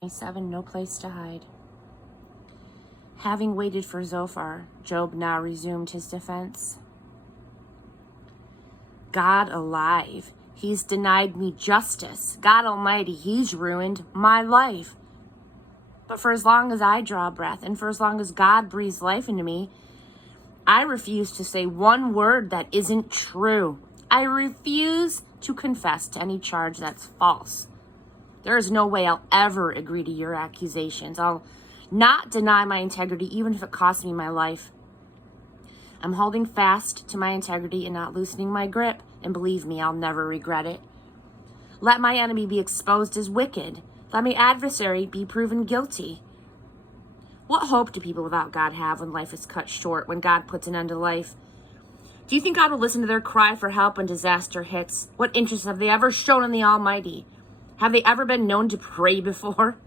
27, no place to hide. Having waited for Zophar, Job now resumed his defense. God alive, he's denied me justice. God Almighty, he's ruined my life. But for as long as I draw breath and for as long as God breathes life into me, I refuse to say one word that isn't true. I refuse to confess to any charge that's false. There is no way I'll ever agree to your accusations. I'll not deny my integrity, even if it costs me my life. I'm holding fast to my integrity and not loosening my grip, and believe me, I'll never regret it. Let my enemy be exposed as wicked. Let my adversary be proven guilty. What hope do people without God have when life is cut short, when God puts an end to life? Do you think God will listen to their cry for help when disaster hits? What interest have they ever shown in the Almighty? Have they ever been known to pray before?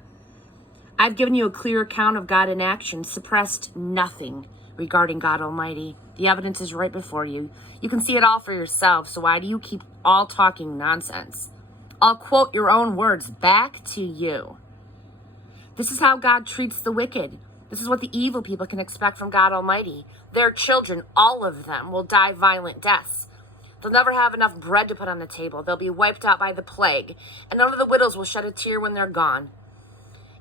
I've given you a clear account of God in action, suppressed nothing regarding God Almighty. The evidence is right before you. You can see it all for yourself, so why do you keep all talking nonsense? I'll quote your own words back to you. This is how God treats the wicked. This is what the evil people can expect from God Almighty. Their children, all of them, will die violent deaths. They'll never have enough bread to put on the table. They'll be wiped out by the plague, and none of the widows will shed a tear when they're gone.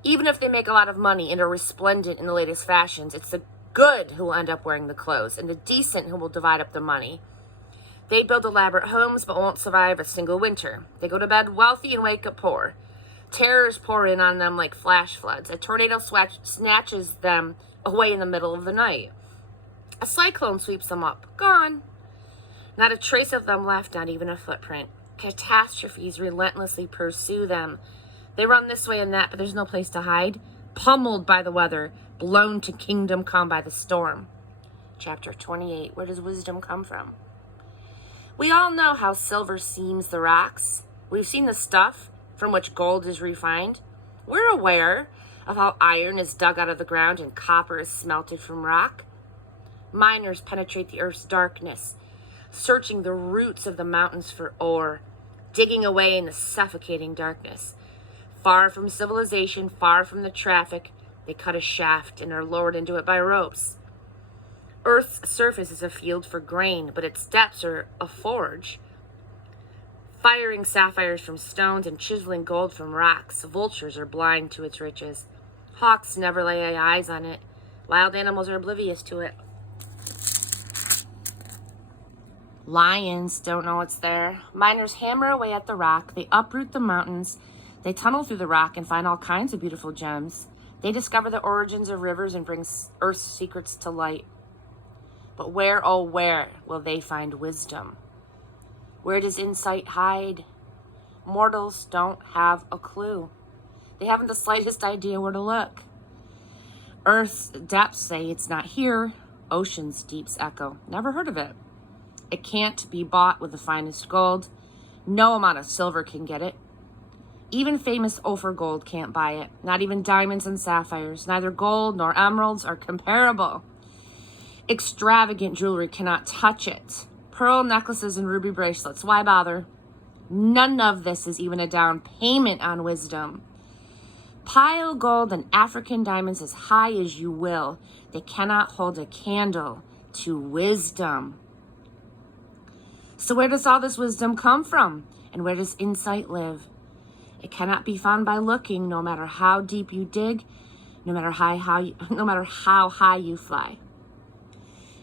Even if they make a lot of money and are resplendent in the latest fashions, it's the good who will end up wearing the clothes, and the decent who will divide up the money. They build elaborate homes but won't survive a single winter. They go to bed wealthy and wake up poor. Terrors pour in on them like flash floods. A tornado snatches them away in the middle of the night. A cyclone sweeps them up. Gone. Not a trace of them left, not even a footprint. Catastrophes relentlessly pursue them. They run this way and that, but there's no place to hide. Pummeled by the weather, blown to kingdom come by the storm. Chapter 28, where does wisdom come from? We all know how silver seams the rocks. We've seen the stuff from which gold is refined. We're aware of how iron is dug out of the ground and copper is smelted from rock. Miners penetrate the earth's darkness, searching the roots of the mountains for ore, digging away in the suffocating darkness. Far from civilization, far from the traffic, they cut a shaft and are lowered into it by ropes. Earth's surface is a field for grain, but its depths are a forge. Firing sapphires from stones and chiseling gold from rocks, vultures are blind to its riches. Hawks never lay eyes on it. Wild animals are oblivious to it. Lions don't know it's there. Miners hammer away at the rock. They uproot the mountains. They tunnel through the rock and find all kinds of beautiful gems. They discover the origins of rivers and bring Earth's secrets to light. But where, oh where, will they find wisdom? Where does insight hide? Mortals don't have a clue. They haven't the slightest idea where to look. Earth's depths say it's not here. Ocean's deeps echo. Never heard of it. It can't be bought with the finest gold. No amount of silver can get it. Even famous Ophir gold can't buy it. Not even diamonds and sapphires. Neither gold nor emeralds are comparable. Extravagant jewelry cannot touch it. Pearl necklaces and ruby bracelets, why bother? None of this is even a down payment on wisdom. Pile gold and African diamonds as high as you will. They cannot hold a candle to wisdom. So where does all this wisdom come from? And where does insight live? It cannot be found by looking, no matter how deep you dig, no matter how high you fly.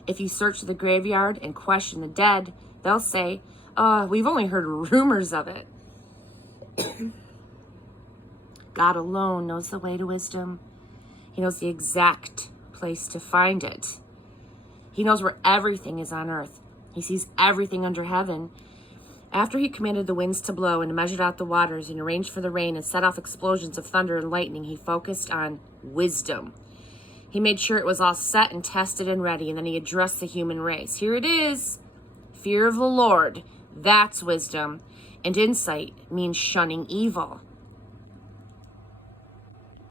If you search the graveyard and question the dead, they'll say, we've only heard rumors of it. God alone knows the way to wisdom. He knows the exact place to find it. He knows where everything is on earth. He sees everything under heaven. After he commanded the winds to blow and measured out the waters and arranged for the rain and set off explosions of thunder and lightning, he focused on wisdom. He made sure it was all set and tested and ready, and then he addressed the human race. Here it is. Fear of the Lord, that's wisdom. And insight means shunning evil.